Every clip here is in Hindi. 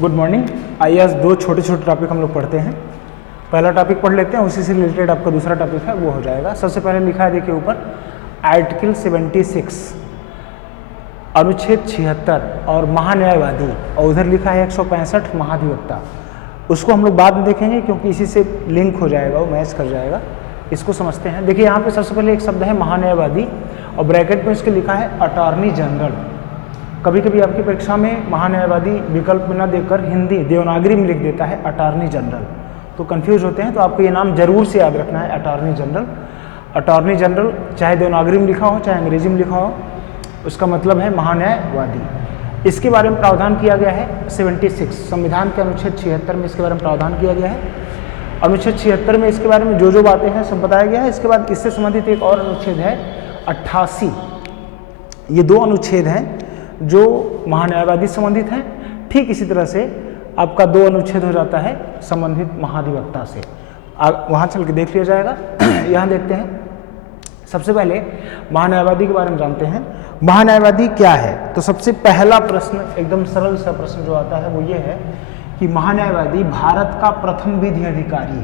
Good morning. आइए आज दो छोटे छोटे टॉपिक हम लोग पढ़ते हैं। पहला टॉपिक पढ़ लेते हैं, उसी से रिलेटेड आपका दूसरा टॉपिक है वो हो जाएगा। सबसे पहले लिखा है देखिए ऊपर आर्टिकल 76 अनुच्छेद 76 और महान्यायवादी, और उधर लिखा है 165 महाधिवक्ता। उसको हम लोग बाद में देखेंगे क्योंकि इसी से लिंक हो जाएगा, वो मैच कर जाएगा। इसको समझते हैं। देखिए यहाँ पे सबसे पहले एक शब्द है महान्यायवादी और ब्रैकेट में इसके लिखा है अटॉर्नी जनरल। कभी कभी आपकी परीक्षा में महान्यायवादी विकल्प में न देकर हिंदी देवनागरी में लिख देता है अटॉर्नी जनरल, तो कंफ्यूज होते हैं। तो आपको ये नाम जरूर से याद रखना है अटॉर्नी जनरल। अटॉर्नी जनरल चाहे देवनागरी में लिखा हो चाहे अंग्रेजी में लिखा हो, उसका मतलब है महान्यायवादी। इसके बारे में प्रावधान किया गया है 76 संविधान के अनुच्छेद 76 में इसके बारे में प्रावधान किया गया है। अनुच्छेद 76 में इसके बारे में जो बातें हैं सब बताया गया है। इसके बाद इससे संबंधित एक और अनुच्छेद है 88। ये दो अनुच्छेद हैं जो महान्यायवादी संबंधित हैं। ठीक इसी तरह से आपका दो अनुच्छेद हो जाता है संबंधित महाधिवक्ता से। वहाँ चल के देख लिया जाएगा। यहाँ देखते हैं। सबसे पहले महान्यायवादी के बारे में जानते हैं। महान्यायवादी क्या है? तो सबसे पहला प्रश्न, एकदम सरल सा प्रश्न जो आता है वो ये है कि महान्यायवादी भारत का प्रथम विधि अधिकारी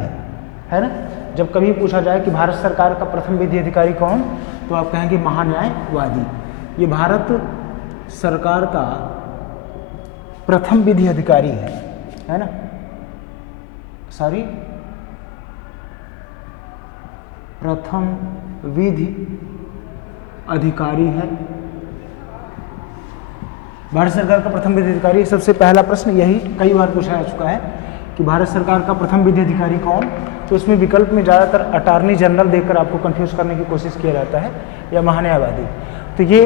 है ना। जब कभी पूछा जाए कि भारत सरकार का प्रथम विधि अधिकारी कौन, तो आप कहेंगे महान्यायवादी। ये भारत सरकार का प्रथम विधि अधिकारी है ना, सॉरी प्रथम विधि अधिकारी है भारत सरकार का प्रथम विधि अधिकारी। सबसे पहला प्रश्न यही कई बार पूछा जा चुका है कि भारत सरकार का प्रथम विधि अधिकारी कौन, तो इसमें विकल्प में ज़्यादातर अटॉर्नी जनरल देकर आपको कंफ्यूज करने की कोशिश किया जाता है या महान्यायवादी। तो ये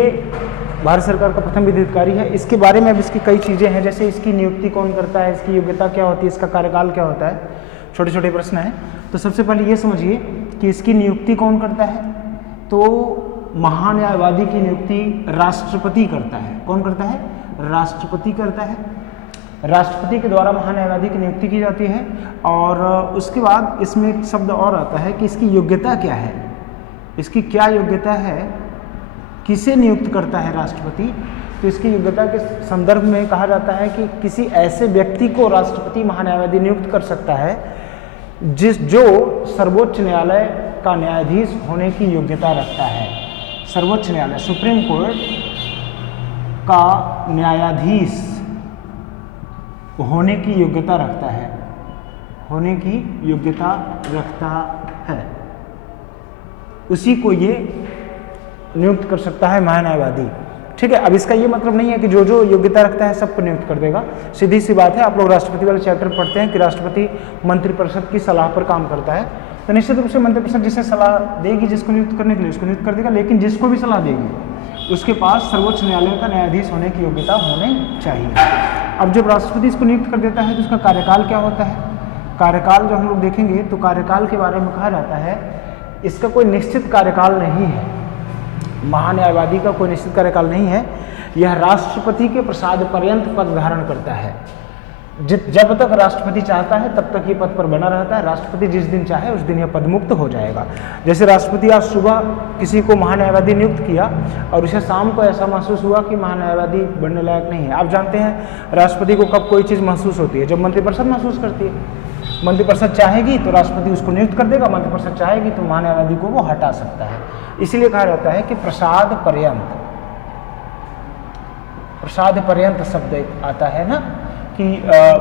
भारत सरकार का प्रथम विधि अधिकारी है। इसके बारे में अब इसकी कई चीज़ें हैं, जैसे इसकी नियुक्ति कौन करता है, इसकी योग्यता क्या होती है, इसका कार्यकाल क्या होता है, छोटे छोटे प्रश्न हैं। तो सबसे पहले ये समझिए कि इसकी नियुक्ति कौन करता है। तो महान्यायवादी की नियुक्ति राष्ट्रपति करता है। कौन करता है? राष्ट्रपति करता है। राष्ट्रपति के द्वारा महान्यायवादी की नियुक्ति की जाती है। और उसके बाद इसमें एक शब्द और आता है कि इसकी योग्यता क्या है, इसकी क्या योग्यता है, किसे नियुक्त करता है राष्ट्रपति। तो इसकी योग्यता के संदर्भ में कहा जाता है कि किसी ऐसे व्यक्ति को राष्ट्रपति महान्यायवादी नियुक्त कर सकता है जो सर्वोच्च न्यायालय का न्यायाधीश होने की योग्यता रखता है। सर्वोच्च न्यायालय सुप्रीम कोर्ट का न्यायाधीश होने की योग्यता रखता है, होने की योग्यता रखता है, उसी को ये नियुक्त कर सकता है महान्यायवादी। ठीक है। अब इसका ये मतलब नहीं है कि जो योग्यता रखता है सबको नियुक्त कर देगा। सीधी सी बात है, आप लोग राष्ट्रपति वाले चैप्टर पढ़ते हैं कि राष्ट्रपति मंत्रिपरिषद की सलाह पर काम करता है। तो निश्चित रूप से मंत्रिपरिषद जिसे सलाह देगी जिसको नियुक्त करने के लिए उसको नियुक्त कर देगा, लेकिन जिसको भी सलाह देगी उसके पास सर्वोच्च न्यायालय का न्यायाधीश होने की योग्यता होनी चाहिए। अब जब राष्ट्रपति इसको नियुक्त कर देता है तो उसका कार्यकाल क्या होता है। कार्यकाल जो हम लोग देखेंगे तो कार्यकाल के बारे में कहा जाता है इसका कोई निश्चित कार्यकाल नहीं है। महान्यायवादी का कोई निश्चित कार्यकाल नहीं है। यह राष्ट्रपति के प्रसाद पर्यंत पद धारण करता है। जब तक राष्ट्रपति चाहता है तब तक ये पद पर बना रहता है। राष्ट्रपति जिस दिन चाहे उस दिन यह पद मुक्त हो जाएगा। जैसे राष्ट्रपति आज सुबह किसी को महान्यायवादी नियुक्त किया और उसे शाम को ऐसा महसूस हुआ कि महान्यायवादी बनने लायक नहीं है। आप जानते हैं राष्ट्रपति को कब कोई चीज़ महसूस होती है, जब मंत्रिपरिषद महसूस करती है। मंत्रिपरिषद चाहेगी तो राष्ट्रपति उसको नियुक्त कर देगा, मंत्रिपरिषद चाहेगी तो महान्यायवादी को वो हटा सकता है। इसीलिए कहा जाता है कि प्रसाद पर्यंत शब्द आता है ना कि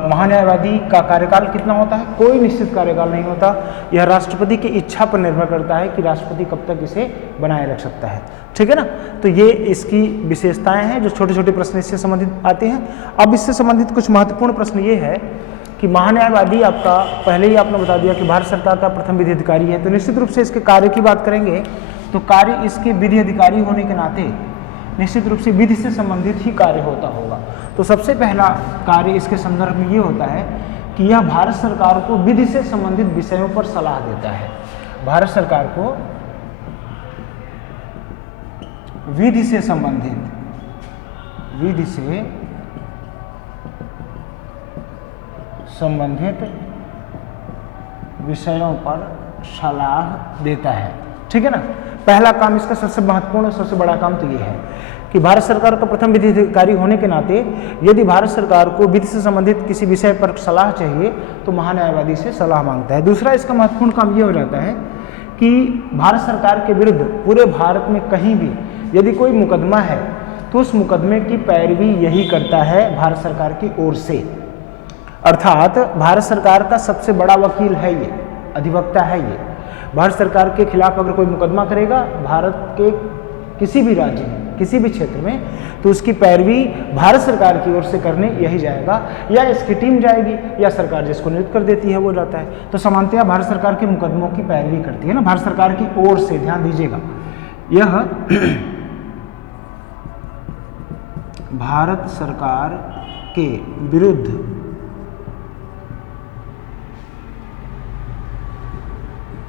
महान्यायवादी का कार्यकाल कितना होता है, कोई निश्चित कार्यकाल नहीं होता। यह राष्ट्रपति की इच्छा पर निर्भर करता है कि राष्ट्रपति कब तक इसे बनाए रख सकता है। ठीक है ना। तो ये इसकी विशेषताएं हैं जो छोटे छोटे प्रश्न इससे संबंधित आते हैं। अब इससे संबंधित कुछ महत्वपूर्ण प्रश्न ये है कि महान्यायवादी आपका पहले ही आपने बता दिया कि भारत सरकार का प्रथम विधि अधिकारी है। तो निश्चित रूप से इसके कार्य की बात करेंगे तो कार्य इसके विधि अधिकारी होने के नाते निश्चित रूप से विधि से संबंधित ही कार्य होता होगा। तो सबसे पहला कार्य इसके संदर्भ में ये होता है कि यह भारत सरकार को विधि से संबंधित विषयों पर सलाह देता है। भारत सरकार को विधि से संबंधित विषयों पर सलाह देता है। ठीक है ना। पहला काम इसका सबसे महत्वपूर्ण और सबसे बड़ा काम तो ये है। कि भारत सरकार का प्रथम विधि अधिकारी होने के नाते यदि भारत सरकार को विधि से संबंधित किसी विषय पर सलाह चाहिए तो महान्यायवादी से सलाह मांगता है। दूसरा इसका महत्वपूर्ण काम यह हो जाता है कि भारत सरकार के विरुद्ध पूरे भारत में कहीं भी यदि कोई मुकदमा है तो उस मुकदमे की पैरवी यही करता है भारत सरकार की ओर से, अर्थात भारत सरकार का सबसे बड़ा वकील है ये, अधिवक्ता है ये। भारत सरकार के खिलाफ अगर कोई मुकदमा करेगा भारत के किसी भी राज्य में किसी भी क्षेत्र में, तो उसकी पैरवी भारत सरकार की ओर से करने यही जाएगा, या इसकी टीम जाएगी या सरकार जिसको नियुक्त कर देती है वो जाता है। तो सामान्यतः भारत सरकार के मुकदमों की पैरवी करती है ना, भारत सरकार की ओर से, ध्यान दीजिएगा। यह भारत सरकार के विरुद्ध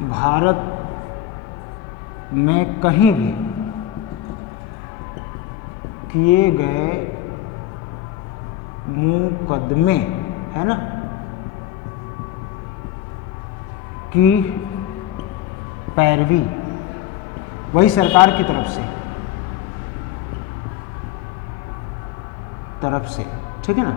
भारत में कहीं भी किए गए मुकदमे, है ना, की पैरवी वही सरकार की तरफ से, ठीक है ना,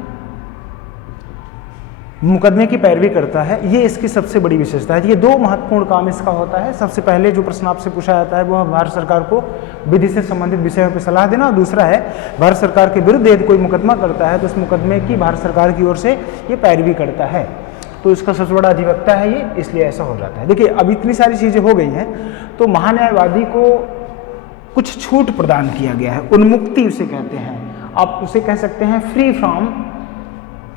मुकदमे की पैरवी करता है। ये इसकी सबसे बड़ी विशेषता है। ये दो महत्वपूर्ण काम इसका होता है। सबसे पहले जो प्रश्न आपसे पूछा जाता है वो भारत सरकार को विधि से संबंधित विषयों पर सलाह देना, और दूसरा है भारत सरकार के विरुद्ध यदि कोई मुकदमा करता है तो उस मुकदमे की भारत सरकार की ओर से ये पैरवी करता है। तो इसका सबसे बड़ा अधिवक्ता है ये, इसलिए ऐसा हो जाता है। देखिए अब इतनी सारी चीज़ें हो गई हैं तो महान्यायवादी को कुछ छूट प्रदान किया गया है, उन्मुक्ति उसे कहते हैं, आप उसे कह सकते हैं फ्री फ्रॉम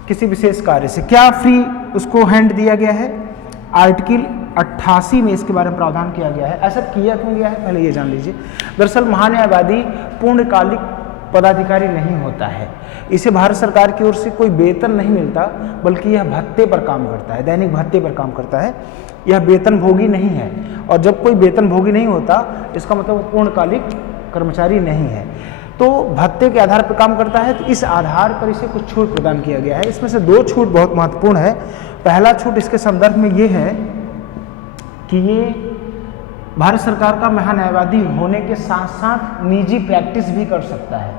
किसी विशेष कार्य से। क्या फ्री उसको हैंड दिया गया है? आर्टिकल 88 में इसके बारे में प्रावधान किया गया है। ऐसा किया क्यों गया है पहले ये जान लीजिए। दरअसल महान्यायवादी पूर्णकालिक पदाधिकारी नहीं होता है, इसे भारत सरकार की ओर से कोई वेतन नहीं मिलता, बल्कि यह भत्ते पर काम करता है, दैनिक भत्ते पर काम करता है। यह वेतन भोगी नहीं है, और जब कोई वेतन भोगी नहीं होता इसका मतलब वो पूर्णकालिक कर्मचारी नहीं है, तो भत्ते के आधार पर काम करता है। तो इस आधार पर इसे कुछ छूट प्रदान किया गया है। इसमें से दो छूट बहुत महत्वपूर्ण है। पहला छूट इसके संदर्भ में ये है कि ये भारत सरकार का महान्यायवादी होने के साथ साथ निजी प्रैक्टिस भी कर सकता है,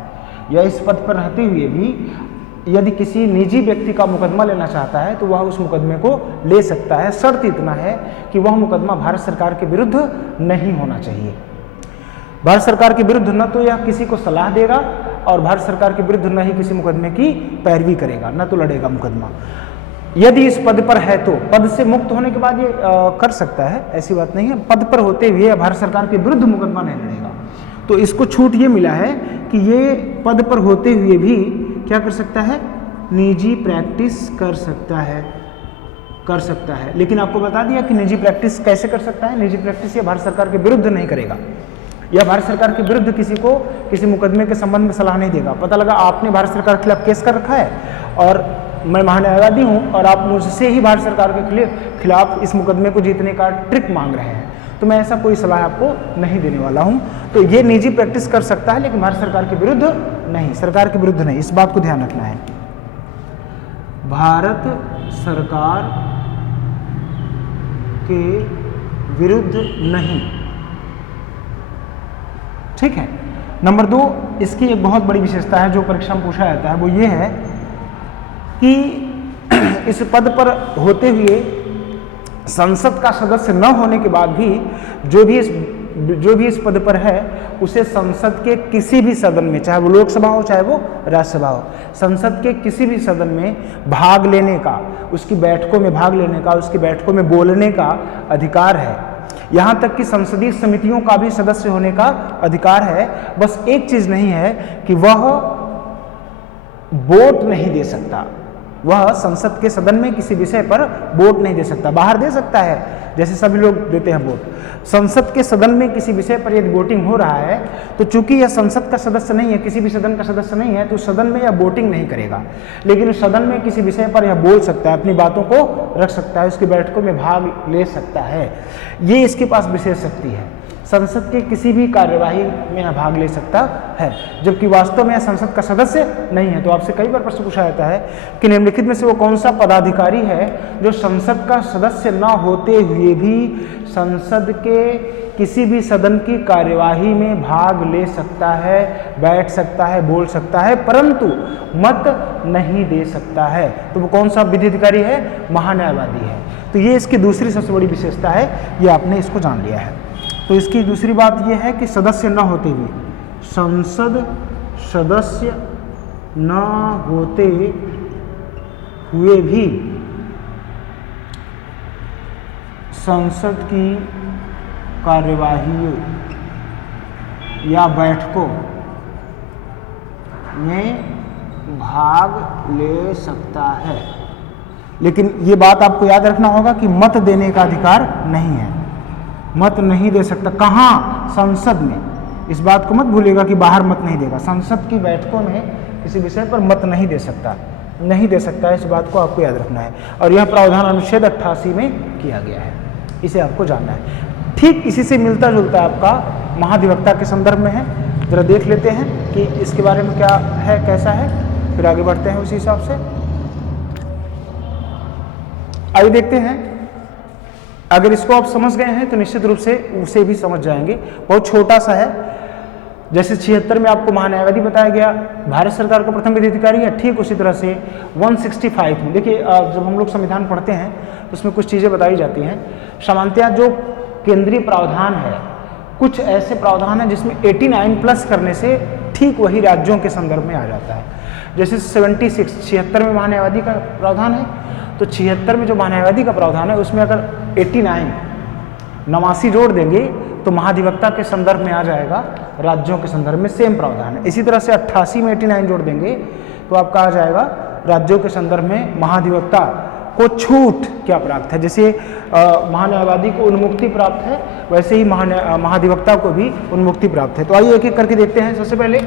या इस पद पर रहते हुए भी यदि किसी निजी व्यक्ति का मुकदमा लेना चाहता है तो वह उस मुकदमे को ले सकता है। शर्त इतना है कि वह मुकदमा भारत सरकार के विरुद्ध नहीं होना चाहिए। भारत सरकार के विरुद्ध न तो यह किसी को सलाह देगा, और भारत सरकार के विरुद्ध न ही किसी मुकदमे की पैरवी करेगा, न तो लड़ेगा मुकदमा। यदि इस पद पर है तो पद से मुक्त होने के बाद ये कर सकता है, ऐसी बात नहीं है। पद पर होते हुए भारत सरकार के विरुद्ध मुकदमा नहीं लड़ेगा। तो इसको छूट ये मिला है कि ये पद पर होते हुए भी क्या कर सकता है? निजी प्रैक्टिस कर सकता है। लेकिन आपको बता दिया कि निजी प्रैक्टिस कैसे कर सकता है। निजी प्रैक्टिस ये भारत सरकार के विरुद्ध नहीं करेगा, या भारत सरकार के विरुद्ध किसी को किसी मुकदमे के संबंध में सलाह नहीं देगा। पता लगा आपने भारत सरकार के खिलाफ केस कर रखा है और मैं महान्यायवादी हूँ और आप मुझसे ही भारत सरकार के खिलाफ इस मुकदमे को जीतने का ट्रिक मांग रहे हैं, तो मैं ऐसा कोई सलाह आपको नहीं देने वाला हूँ। तो ये निजी प्रैक्टिस कर सकता है, लेकिन भारत सरकार के विरुद्ध नहीं, सरकार के विरुद्ध नहीं। इस बात को ध्यान रखना है। भारत सरकार के विरुद्ध नहीं, ठीक है। नंबर 2, इसकी एक बहुत बड़ी विशेषता है जो परीक्षा में पूछा जाता है, वो ये है कि इस पद पर होते हुए संसद का सदस्य न होने के बाद भी जो भी इस पद पर है उसे संसद के किसी भी सदन में, चाहे वो लोकसभा हो चाहे वो राज्यसभा हो, संसद के किसी भी सदन में भाग लेने का, उसकी बैठकों में भाग लेने का, उसकी बैठकों में बोलने का अधिकार है। यहाँ तक कि संसदीय समितियों का भी सदस्य होने का अधिकार है। बस एक चीज नहीं है कि वह वोट नहीं दे सकता, वह संसद के सदन में किसी विषय पर वोट नहीं दे सकता। बाहर दे सकता है जैसे सभी लोग देते हैं वोट, संसद के सदन में किसी विषय पर यदि वोटिंग हो रहा है तो चूंकि यह संसद का सदस्य नहीं है, किसी भी सदन का सदस्य नहीं है, तो सदन में यह वोटिंग नहीं करेगा, लेकिन उस सदन में किसी विषय पर यह बोल सकता है, अपनी बातों को रख सकता है, उसकी बैठकों में भाग ले सकता है। ये इसके पास विशेष शक्ति है। संसद के किसी भी कार्यवाही में भाग ले सकता है, जबकि वास्तव में यह संसद का सदस्य नहीं है। तो आपसे कई बार प्रश्न पूछा जाता है कि निम्नलिखित में से वो कौन सा पदाधिकारी है जो संसद का सदस्य न होते हुए भी संसद के किसी भी सदन की कार्यवाही में भाग ले सकता है, बैठ सकता है, बोल सकता है, परंतु मत नहीं दे सकता है। तो वो कौन सा विधि अधिकारी है? महान्यायवादी है। तो ये इसकी दूसरी सबसे बड़ी विशेषता है, ये आपने इसको जान लिया है। तो इसकी दूसरी बात यह है कि सदस्य न होते हुए, संसद सदस्य न होते हुए भी संसद की कार्यवाही या बैठकों में भाग ले सकता है। लेकिन ये बात आपको याद रखना होगा कि मत देने का अधिकार नहीं है, मत नहीं दे सकता। कहाँ? संसद में। इस बात को मत भूलिएगा कि बाहर मत नहीं देगा, संसद की बैठकों में किसी विषय पर मत नहीं दे सकता, नहीं दे सकता है, इस बात को आपको याद रखना है। और यह प्रावधान अनुच्छेद 88 में किया गया है, इसे आपको जानना है। ठीक इसी से मिलता जुलता आपका महाधिवक्ता के संदर्भ में है। जरा देख लेते हैं कि इसके बारे में क्या है, कैसा है, फिर आगे बढ़ते हैं उसी हिसाब से। आइए देखते हैं। अगर इसको आप समझ गए हैं तो निश्चित रूप से उसे भी समझ जाएंगे। बहुत छोटा सा है, जैसे 76 में आपको महान्यायवादी बताया गया, भारत सरकार का प्रथम विधि अधिकारी है, ठीक उसी तरह से 165 में देखिए, जब हम लोग संविधान पढ़ते हैं तो उसमें कुछ चीज़ें बताई जाती हैं। सामान्यतः जो केंद्रीय प्रावधान है, कुछ ऐसे प्रावधान है जिसमें 89 प्लस करने से ठीक वही राज्यों के संदर्भ में आ जाता है। जैसे 76 में महान्यायवादी का प्रावधान है, तो 76 में जो महान्यायवादी का प्रावधान है उसमें अगर 89 जोड़ देंगे तो महाधिवक्ता के संदर्भ में आ जाएगा, राज्यों के संदर्भ में सेम प्रावधान है। इसी तरह से 88 में 89 जोड़ देंगे तो आपका आ जाएगा राज्यों के संदर्भ में महाधिवक्ता को छूट क्या प्राप्त है। जैसे महान्यायवादी को उन्मुक्ति प्राप्त है, वैसे ही महाधिवक्ता को भी उन्मुक्ति प्राप्त है। तो आइए एक एक करके देखते हैं। सबसे पहले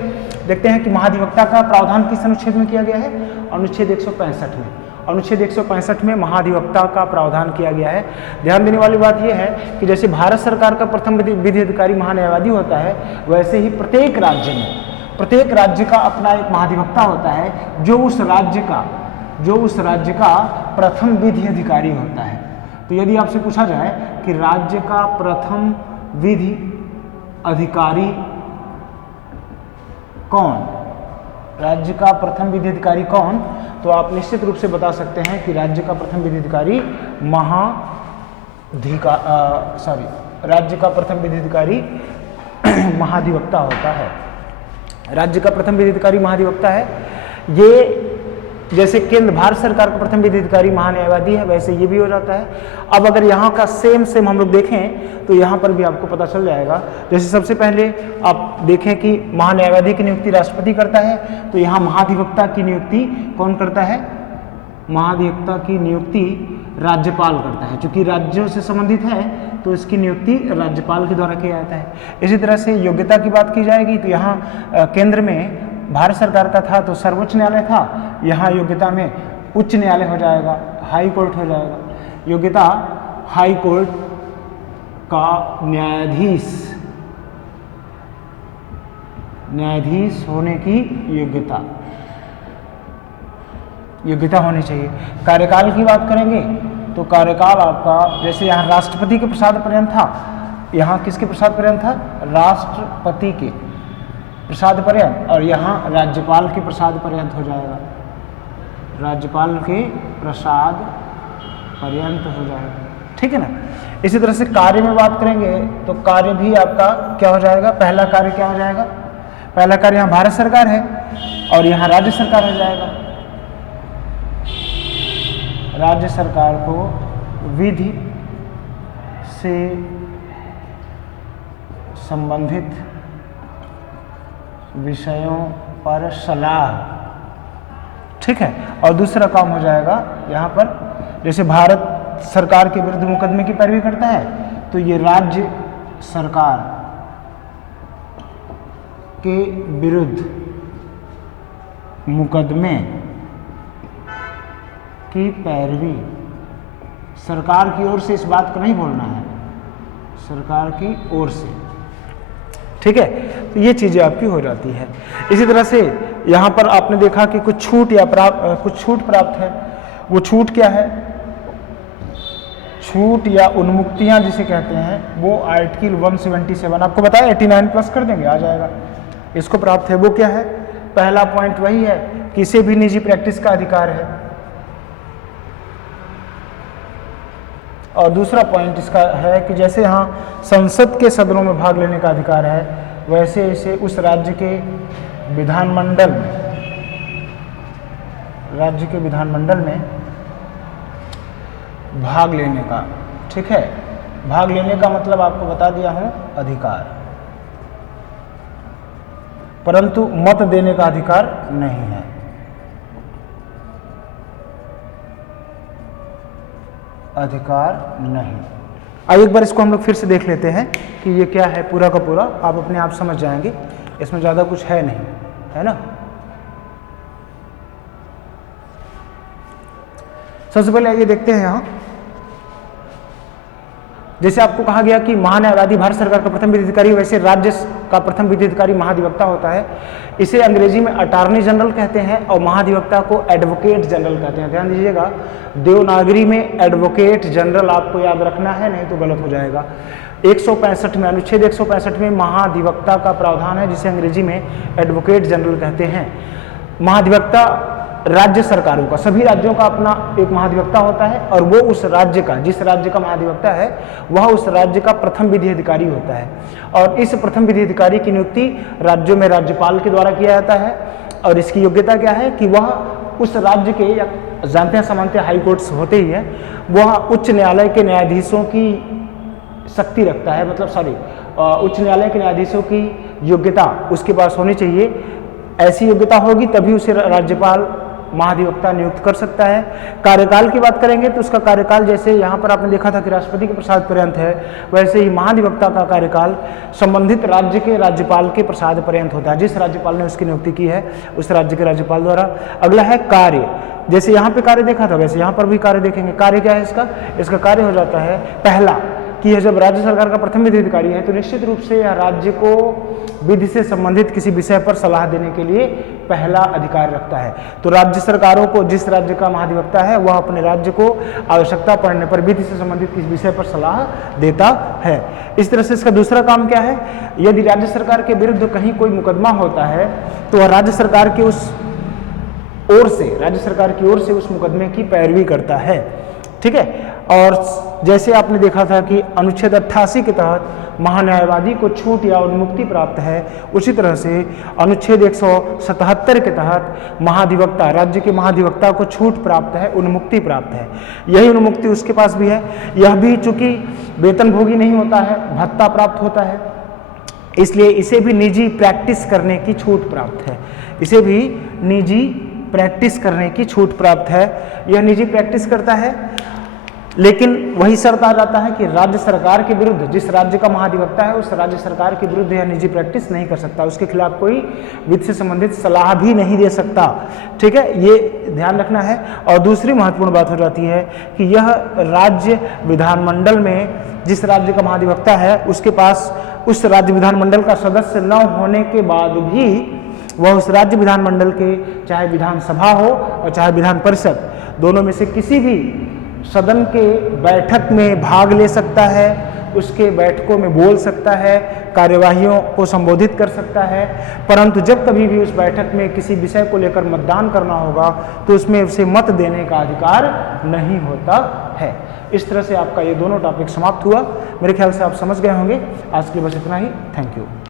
देखते हैं कि महाधिवक्ता का प्रावधान किस अनुच्छेद में किया गया है? अनुच्छेद 165 में। अनुच्छेद 165 में महाधिवक्ता का प्रावधान किया गया है। ध्यान देने वाली बात यह है कि जैसे भारत सरकार का प्रथम विधि अधिकारी महान्यायवादी होता है, वैसे ही प्रत्येक राज्य का अपना एक महाधिवक्ता होता है जो उस राज्य का प्रथम विधि अधिकारी होता है। तो यदि आपसे पूछा जाए कि राज्य का प्रथम विधि अधिकारी कौन, राज्य का प्रथम विधि अधिकारी कौन, तो आप निश्चित रूप से बता सकते हैं कि राज्य का प्रथम विधि अधिकारी राज्य का प्रथम विधि अधिकारी महाधिवक्ता होता है। राज्य का प्रथम विधि अधिकारी महाधिवक्ता है। ये जैसे केंद्र भारत सरकार का प्रथम विधि अधिकारी महान्यायवादी है, वैसे ये भी हो जाता है। अब अगर यहाँ का सेम हम लोग देखें तो यहाँ पर भी आपको पता चल जाएगा। जैसे सबसे पहले आप देखें कि महान्यायवादी की नियुक्ति राष्ट्रपति करता है, तो यहाँ महाधिवक्ता की नियुक्ति कौन करता है? महाधिवक्ता की नियुक्ति राज्यपाल करता है। चूंकि राज्यों से संबंधित है तो इसकी नियुक्ति राज्यपाल के द्वारा किया जाता है। इसी तरह से योग्यता की बात की जाएगी तो यहाँ केंद्र में भारत सरकार का था तो सर्वोच्च न्यायालय था, यहाँ योग्यता में उच्च न्यायालय हो जाएगा, हाई कोर्ट हो जाएगा। योग्यता हाई कोर्ट का न्यायाधीश होने की योग्यता होनी चाहिए। कार्यकाल की बात करेंगे तो कार्यकाल आपका, जैसे यहाँ राष्ट्रपति के प्रसाद पर्यंत था, यहाँ किसके प्रसाद पर्यंत था? राष्ट्रपति के प्रसाद पर्यंत, और यहाँ राज्यपाल के प्रसाद पर्यंत हो जाएगा, राज्यपाल के प्रसाद पर्यंत हो जाएगा। ठीक है ना। इसी तरह से कार्य में बात करेंगे तो कार्य भी आपका क्या हो जाएगा? पहला कार्य क्या हो जाएगा? पहला कार्य यहाँ भारत सरकार है और यहाँ राज्य सरकार हो जाएगा। राज्य सरकार को विधि से संबंधित विषयों पर सलाह, ठीक है। और दूसरा काम हो जाएगा यहाँ पर, जैसे भारत सरकार के विरुद्ध मुकदमे की पैरवी करता है तो ये राज्य सरकार के विरुद्ध मुकदमे की पैरवी, सरकार की ओर से इस बात को नहीं बोलना है, सरकार की ओर से ठीक है, तो ये चीज़ें आपकी हो जाती है। इसी तरह से यहाँ पर आपने देखा कि कुछ छूट या कुछ छूट प्राप्त है। वो छूट क्या है? छूट या उन्मुक्तियाँ जिसे कहते हैं वो आर्टिकल 177 आपको बताया 89 प्लस कर देंगे आ जाएगा, इसको प्राप्त है। वो क्या है? पहला पॉइंट वही है, किसी भी निजी प्रैक्टिस का अधिकार है, और दूसरा पॉइंट इसका है कि जैसे यहाँ संसद के सदनों में भाग लेने का अधिकार है, वैसे इसे उस राज्य के विधानमंडल में भाग लेने का, ठीक है, भाग लेने का मतलब आपको बता दिया हूं अधिकार, परंतु मत देने का अधिकार नहीं है। अधिकार नहीं। आइए एक बार इसको हम लोग फिर से देख लेते हैं कि ये क्या है। पूरा का पूरा आप अपने आप समझ जाएंगे, इसमें ज़्यादा कुछ है नहीं, है ना। सबसे पहले आइए देखते हैं यहाँ, जैसे आपको कहा गया कि महान्यायवादी भारत सरकार का प्रथम विधि अधिकारी, वैसे राज्य का प्रथम विधि अधिकारी महाधिवक्ता होता है। इसे अंग्रेजी में अटॉर्नी जनरल कहते हैं और महाधिवक्ता को एडवोकेट जनरल कहते हैं। ध्यान दीजिएगा, देवनागरी में एडवोकेट जनरल आपको याद रखना है, नहीं तो गलत हो जाएगा। 165 में, अनुच्छेद 165 में महाधिवक्ता का प्रावधान है, जिसे अंग्रेजी में एडवोकेट जनरल कहते हैं। महाधिवक्ता राज्य सरकारों का, सभी राज्यों का अपना एक महाधिवक्ता होता है, और वो उस राज्य का, जिस राज्य का महाधिवक्ता है वह उस राज्य का प्रथम विधि अधिकारी होता है। और इस प्रथम विधि अधिकारी की नियुक्ति राज्यों में राज्यपाल के द्वारा किया जाता है। और इसकी योग्यता क्या है कि वह उस राज्य के, या जानते हैं सामान्यतः हाई कोर्ट्स होते ही है, वह उच्च न्यायालय के न्यायाधीशों की शक्ति रखता है, मतलब उच्च न्यायालय के न्यायाधीशों की योग्यता उसके पास होनी चाहिए। ऐसी योग्यता होगी तभी उसे राज्यपाल महाधिवक्ता नियुक्त कर सकता है। कार्यकाल की बात करेंगे तो उसका कार्यकाल, जैसे यहाँ पर आपने देखा था कि राष्ट्रपति के प्रसाद पर्यंत है, वैसे ही महाधिवक्ता का कार्यकाल संबंधित राज्य के राज्यपाल के प्रसाद पर्यंत होता है। जिस राज्यपाल ने उसकी नियुक्ति की है उस राज्य के राज्यपाल द्वारा। अगला है कार्य, जैसे यहाँ पे कार्य देखा था वैसे यहाँ पर भी कार्य देखेंगे। कार्य क्या है इसका कार्य हो जाता है पहला कि जब राज्य सरकार का प्रथम विधि अधिकारी है तो निश्चित रूप से यह राज्य को विधि से संबंधित किसी विषय पर सलाह देने के लिए पहला अधिकार रखता है। तो राज्य सरकारों को, जिस राज्य का महाधिवक्ता है वह अपने राज्य को आवश्यकता पड़ने पर विधि से संबंधित किसी विषय पर सलाह देता है। इस तरह से इसका दूसरा काम क्या है, यदि राज्य सरकार के विरुद्ध कहीं कोई मुकदमा होता है तो वह राज्य सरकार की ओर से उस मुकदमे की पैरवी करता है, ठीक है। और जैसे आपने देखा था कि अनुच्छेद 88 के तहत महान्यायवादी को छूट या उन्मुक्ति प्राप्त है, उसी तरह से अनुच्छेद 177 के तहत महाधिवक्ता, राज्य के महाधिवक्ता को छूट प्राप्त है, उन्मुक्ति प्राप्त है। यही उन्मुक्ति उसके पास भी है। यह भी चूंकि वेतनभोगी नहीं होता है, भत्ता प्राप्त होता है, इसलिए इसे भी निजी प्रैक्टिस करने की छूट प्राप्त है। इसे भी निजी प्रैक्टिस करने की छूट प्राप्त है। यह निजी प्रैक्टिस करता है, लेकिन वही शर्त आ जाता है कि राज्य सरकार के विरुद्ध, जिस राज्य का महाधिवक्ता है उस राज्य सरकार के विरुद्ध यह निजी प्रैक्टिस नहीं कर सकता, उसके खिलाफ कोई विधि से संबंधित सलाह भी नहीं दे सकता, ठीक है, ये ध्यान रखना है। और दूसरी महत्वपूर्ण बात हो जाती है कि यह राज्य विधानमंडल में, जिस राज्य का महाधिवक्ता है उसके पास उस राज्य विधानमंडल का सदस्य न होने के बाद भी वह उस राज्य विधानमंडल के, चाहे विधानसभा हो और चाहे विधान परिषद, दोनों में से किसी भी सदन के बैठक में भाग ले सकता है, उसके बैठकों में बोल सकता है, कार्यवाहियों को संबोधित कर सकता है। परंतु जब कभी भी उस बैठक में किसी विषय को लेकर मतदान करना होगा तो उसमें उसे मत देने का अधिकार नहीं होता है। इस तरह से आपका ये दोनों टॉपिक समाप्त हुआ। मेरे ख्याल से आप समझ गए होंगे। आज के लिए बस इतना ही। Thank you.